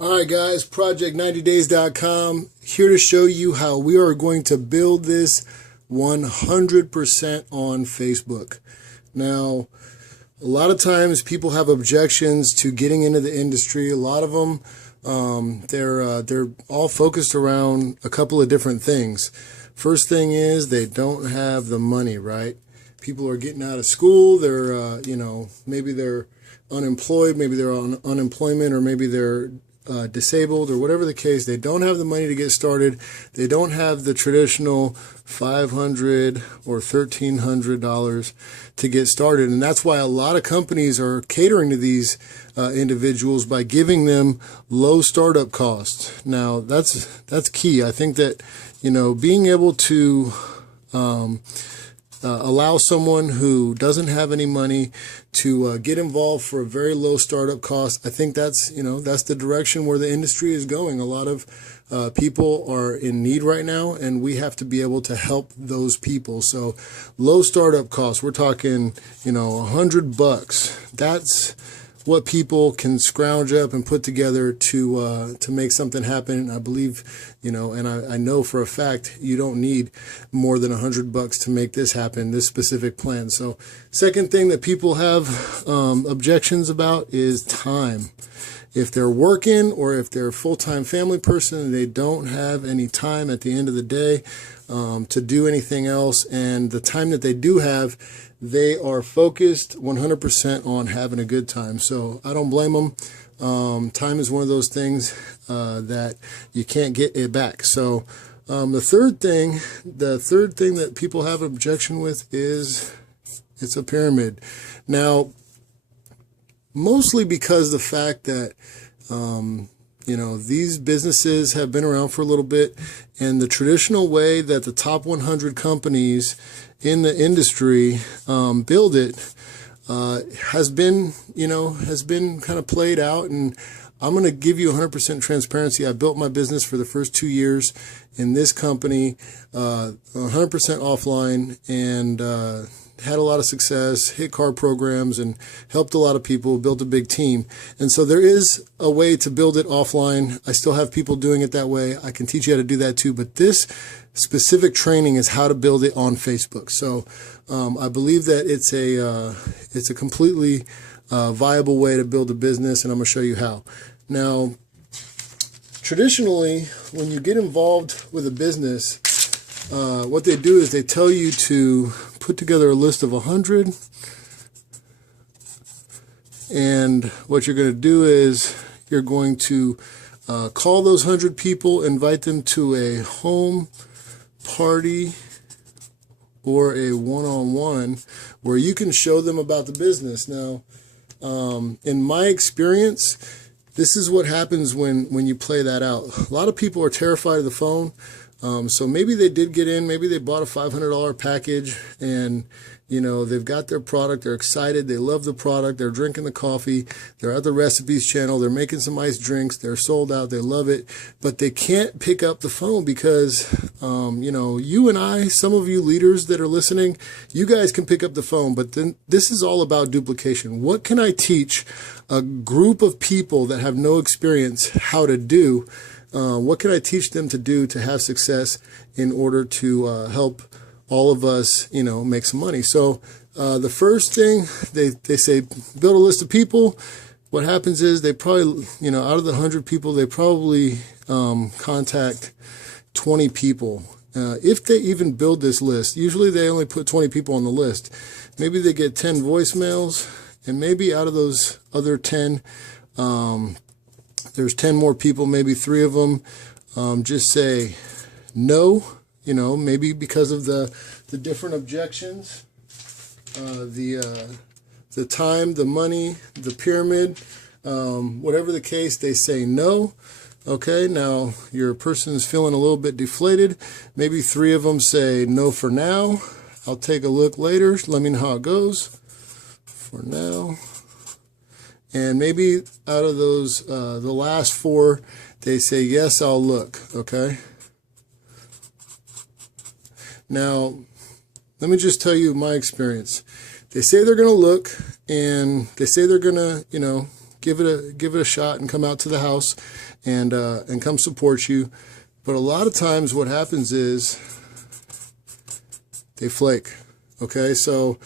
All right, guys, project90days.com here to show you how we are going to build this 100% on Facebook. Now, a lot of times people have objections to getting into the industry. A lot of them, they're all focused around a couple of different things. First thing is they don't have the money, right? People are getting out of school. They're, maybe they're unemployed, maybe they're on unemployment, or maybe they're disabled, or whatever the case. They don't have the money to get started. They don't have the traditional $500 or $1,300 to get started. And that's why a lot of companies are catering to these individuals by giving them low startup costs. Now, that's key. I think that, being able to allow someone who doesn't have any money to get involved for a very low startup cost. I think that's the direction where the industry is going. A lot of people are in need right now, and we have to be able to help those people. So low startup costs, we're talking, $100. That's what people can scrounge up and put together to make something happen. I believe, and I know for a fact you don't need more than $100 to make this happen, this specific plan. So second thing that people have objections about is time. If they're working or if they're a full-time family person and they don't have any time at the end of the day to do anything else, and the time that they do have, they are focused 100% on having a good time. So I don't blame them. Time is one of those things that you can't get it back. So the third thing that people have an objection with is it's a pyramid. Now, mostly because the fact that these businesses have been around for a little bit, and the traditional way that the top 100 companies in the industry build it has been kind of played out. And I'm going to give you 100% transparency. I built my business for the first 2 years in this company 100% offline, and had a lot of success, hit car programs, and helped a lot of people, built a big team. And so there is a way to build it offline. I still have people doing it that way. I can teach you how to do that too. But this specific training is how to build it on Facebook. So I believe that it's a completely viable way to build a business, and I'm going to show you how. Now, traditionally, when you get involved with a business, what they do is they tell you to put together a list of 100, and what you're going to do is you're going to call those 100 people, invite them to a home party or a one-on-one where you can show them about the business. Now, in my experience, this is what happens when you play that out. A lot of people are terrified of the phone. So maybe they did get in, maybe they bought a $500 package, and they've got their product, they're excited, they love the product, they're drinking the coffee, they're at the recipes channel, they're making some iced drinks, they're sold out, they love it, but they can't pick up the phone because, you and I, some of you leaders that are listening, you guys can pick up the phone, but then this is all about duplication. What can I teach a group of people that have no experience how to do? What can I teach them to do to have success in order to help all of us, make some money? So the first thing they say, build a list of people. What happens is they probably, out of the 100 people, they probably contact 20 people. If they even build this list, usually they only put 20 people on the list. Maybe they get 10 voicemails, and maybe out of those other 10, there's 10 more people, maybe 3 of them just say no, maybe because of the different objections, the time, the money, the pyramid, whatever the case, they say no. Okay, now your person is feeling a little bit deflated. Maybe 3 of them say no for now. I'll take a look later. Let me know how it goes. For now. And maybe out of those, the last 4, they say, yes, I'll look, okay? Now, let me just tell you my experience. They say they're going to look, and they say they're going to, give it a shot and come out to the house and come support you. But a lot of times what happens is they flake. Okay, so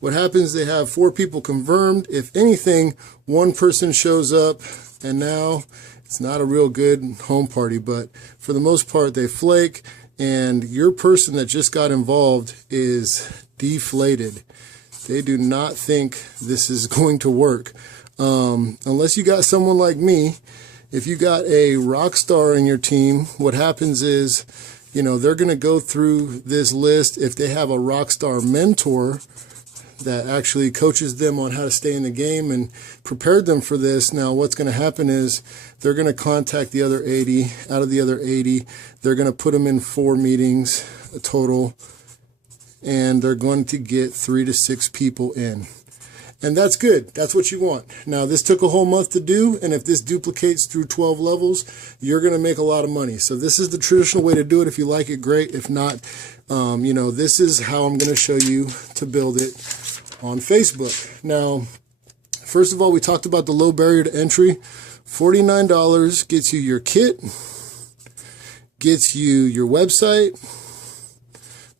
what happens, they have 4 people confirmed. If anything, 1 person shows up, and now it's not a real good home party. But for the most part, they flake, and your person that just got involved is deflated. They do not think this is going to work. Unless you got someone like me. If you got a rock star in your team, what happens is, you know, they're going to go through this list. If they have a rock star mentor that actually coaches them on how to stay in the game and prepared them for this, now what's going to happen is they're going to contact the other 80. Out of the other 80, they're going to put them in 4 meetings total, and they're going to get 3 to 6 people in. And that's good. That's what you want. Now, this took a whole month to do, and if this duplicates through 12 levels, you're going to make a lot of money. So this is the traditional way to do it. If you like it, great. If not, you know, this is how I'm going to show you to build it on Facebook. Now, first of all, we talked about the low barrier to entry. $49 gets you your kit, gets you your website,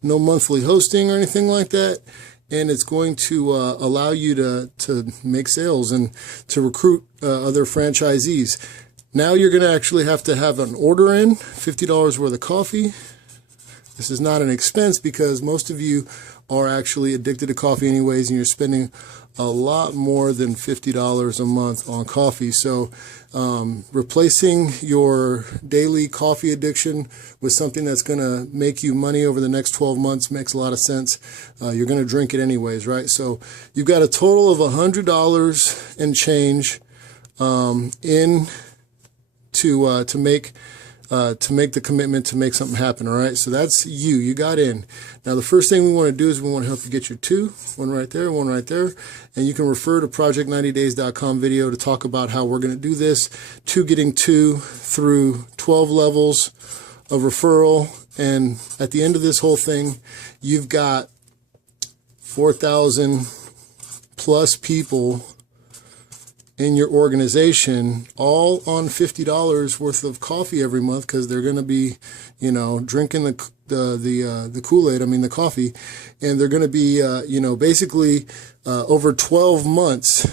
no monthly hosting or anything like that. And it's going to allow you to make sales and to recruit other franchisees. Now you're going to actually have to have an order in, $50 worth of coffee. This is not an expense because most of you are actually addicted to coffee anyways, and you're spending a lot more than $50 a month on coffee. So replacing your daily coffee addiction with something that's going to make you money over the next 12 months makes a lot of sense. You're going to drink it anyways, right? So you've got a total of $100 and change to make the commitment to make something happen. All right, so that's you got in. Now the first thing we want to do is we want to help you get your 2, one right there, one right there, and you can refer to project90days.com video to talk about how we're going to do this to getting 2 through 12 levels of referral. And at the end of this whole thing, you've got 4,000 plus people in your organization, all on $50 worth of coffee every month, because they're going to be, you know, drinking the Kool-Aid, I mean the coffee, and they're going to be, you know, basically over 12 months.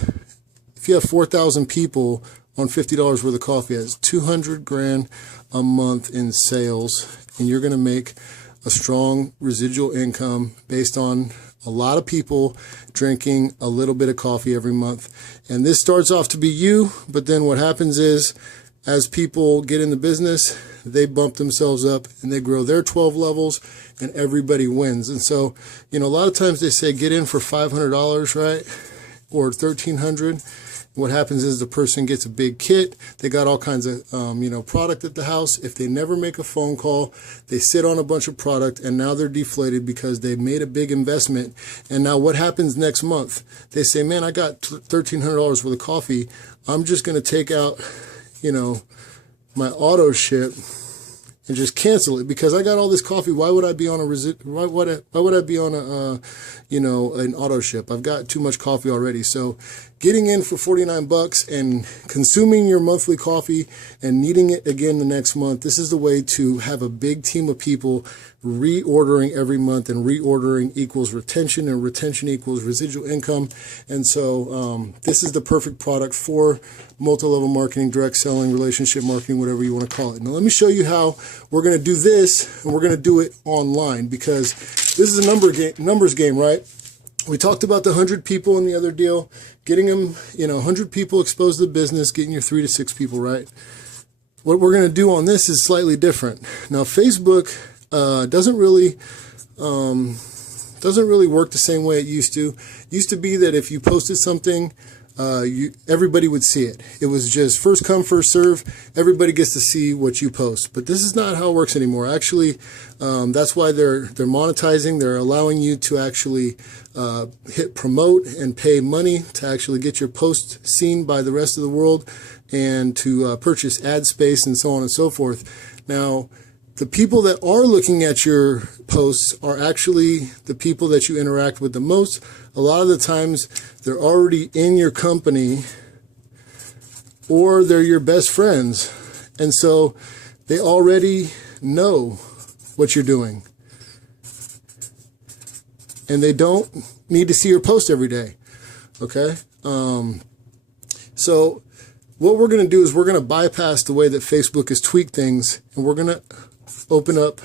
If you have 4,000 people on $50 worth of coffee, that's $200,000 a month in sales, and you're going to make a strong residual income based on a lot of people drinking a little bit of coffee every month. And this starts off to be you, but then what happens is as people get in the business, they bump themselves up and they grow their 12 levels and everybody wins. And so, you know, a lot of times they say get in for $500, right? Or $1,300. What happens is the person gets a big kit. They got all kinds of, you know, product at the house. If they never make a phone call, they sit on a bunch of product, and now they're deflated because they made a big investment. And now what happens next month? They say, man, I got $1,300 worth of coffee. I'm just going to take out, you know, my auto ship and just cancel it because I got all this coffee. Why would I be on why would I be on a you know, an auto ship? I've got too much coffee already. So getting in for $49 and consuming your monthly coffee and needing it again the next month, this is the way to have a big team of people reordering every month, and reordering equals retention, and retention equals residual income. And so this is the perfect product for multi-level marketing, direct selling, relationship marketing, whatever you want to call it. Now let me show you how we're going to do this, and we're going to do it online, because this is a numbers game, right? We talked about the 100 people in the other deal, getting them, you know, 100 people exposed to the business, getting your 3 to 6 people, right? What we're going to do on this is slightly different. Now, Facebook doesn't really work the same way it used to. It used to be that if you posted something, everybody would see it. It was just first come, first serve. Everybody gets to see what you post. But this is not how it works anymore. Actually, that's why they're monetizing. They're allowing you to actually hit promote and pay money to actually get your post seen by the rest of the world, and to purchase ad space and so on and so forth. Now, the people that are looking at your posts are actually the people that you interact with the most. A lot of the times, they're already in your company or they're your best friends. And so they already know what you're doing. And they don't need to see your post every day. Okay? So what we're going to do is we're going to bypass the way that Facebook has tweaked things, and we're going to open up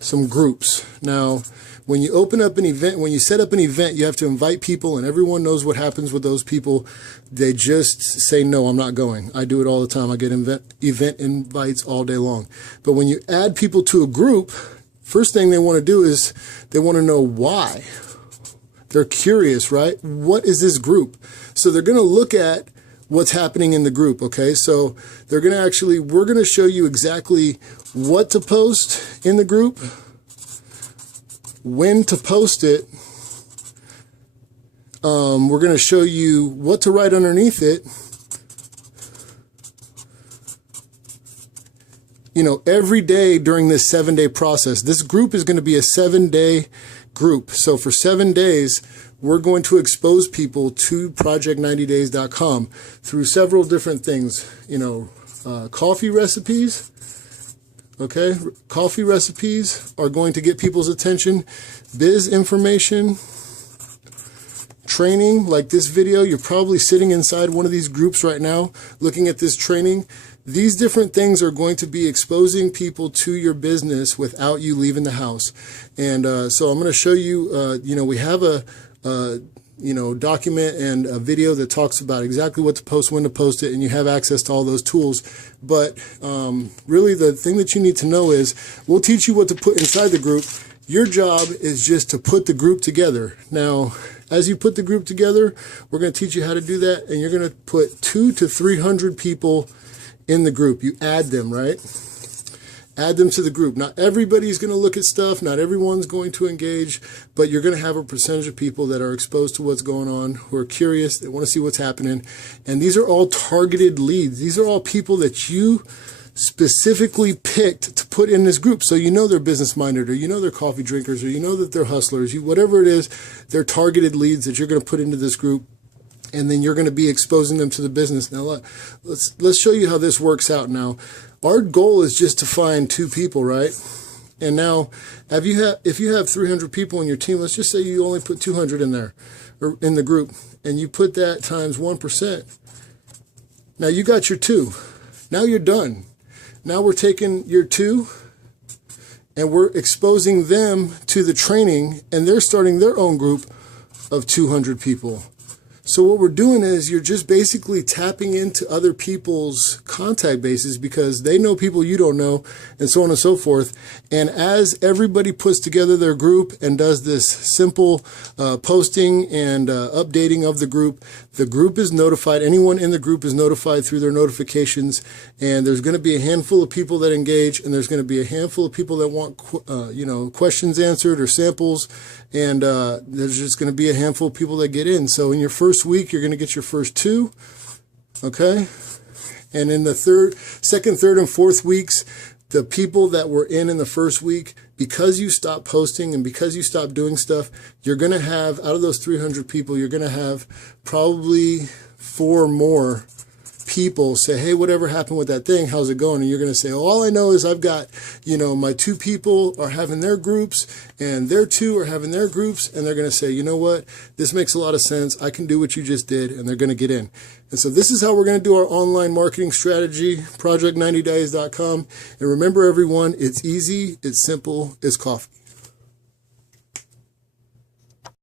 some groups. Now, when you open up an event, when you set up an event, you have to invite people, and everyone knows what happens with those people. They just say, no, I'm not going. I do it all the time. I get event invites all day long. But when you add people to a group, first thing they want to do is they want to know why. They're curious, right? What is this group? So they're going to look at what's happening in the group, okay? So they're going to we're going to show you exactly what to post in the group, when to post it. We're going to show you what to write underneath it. You know, every day during this 7-day process. This group is going to be a 7-day group. So for 7 days, we're going to expose people to project90days.com through several different things. You know, coffee recipes. Okay, coffee recipes are going to get people's attention. Biz information, training, like this video. You're probably sitting inside one of these groups right now looking at this training. These different things are going to be exposing people to your business without you leaving the house. And so I'm going to show you, you know, we have a you know, document and a video that talks about exactly what to post, when to post it, and you have access to all those tools. But really the thing that you need to know is we'll teach you what to put inside the group. Your job is just to put the group together. Now, as you put the group together, we're going to teach you how to do that, and you're going to put 200 to 300 people in the group. You add them, right? Add them to the group. Not everybody's going to look at stuff. Not everyone's going to engage, but you're going to have a percentage of people that are exposed to what's going on, who are curious, they want to see what's happening. And these are all targeted leads. These are all people that you specifically picked to put in this group. So you know they're business minded, or you know they're coffee drinkers, or you know that they're hustlers. Whatever it is, they're targeted leads that you're going to put into this group. And then you're going to be exposing them to the business. Now, let's show you how this works out now. Our goal is just to find 2 people, right? And now, if you have 300 people in your team, let's just say you only put 200 in there, or in the group, and you put that times 1%. Now you got your 2. Now you're done. Now we're taking your 2, and we're exposing them to the training, and they're starting their own group of 200 people. So what we're doing is you're just basically tapping into other people's contact bases, because they know people you don't know, and so on and so forth. And as everybody puts together their group and does this simple posting and updating of the group is notified. Anyone in the group is notified through their notifications, and there's going to be a handful of people that engage, and there's going to be a handful of people that want you know, questions answered or samples, and there's just going to be a handful of people that get in. So in your first week, you're going to get your first 2, okay? And in the second, third, and fourth weeks, the people that were in the first week, because you stopped posting and because you stopped doing stuff, you're going to have, out of those 300 people, you're going to have probably 4 more people say, hey, whatever happened with that thing? How's it going? And you're going to say, oh, all I know is I've got, you know, my 2 people are having their groups, and their 2 are having their groups, and they're going to say, you know what? This makes a lot of sense. I can do what you just did, and they're going to get in. And so this is how we're going to do our online marketing strategy, project90days.com. And remember, everyone, it's easy, it's simple, it's coffee.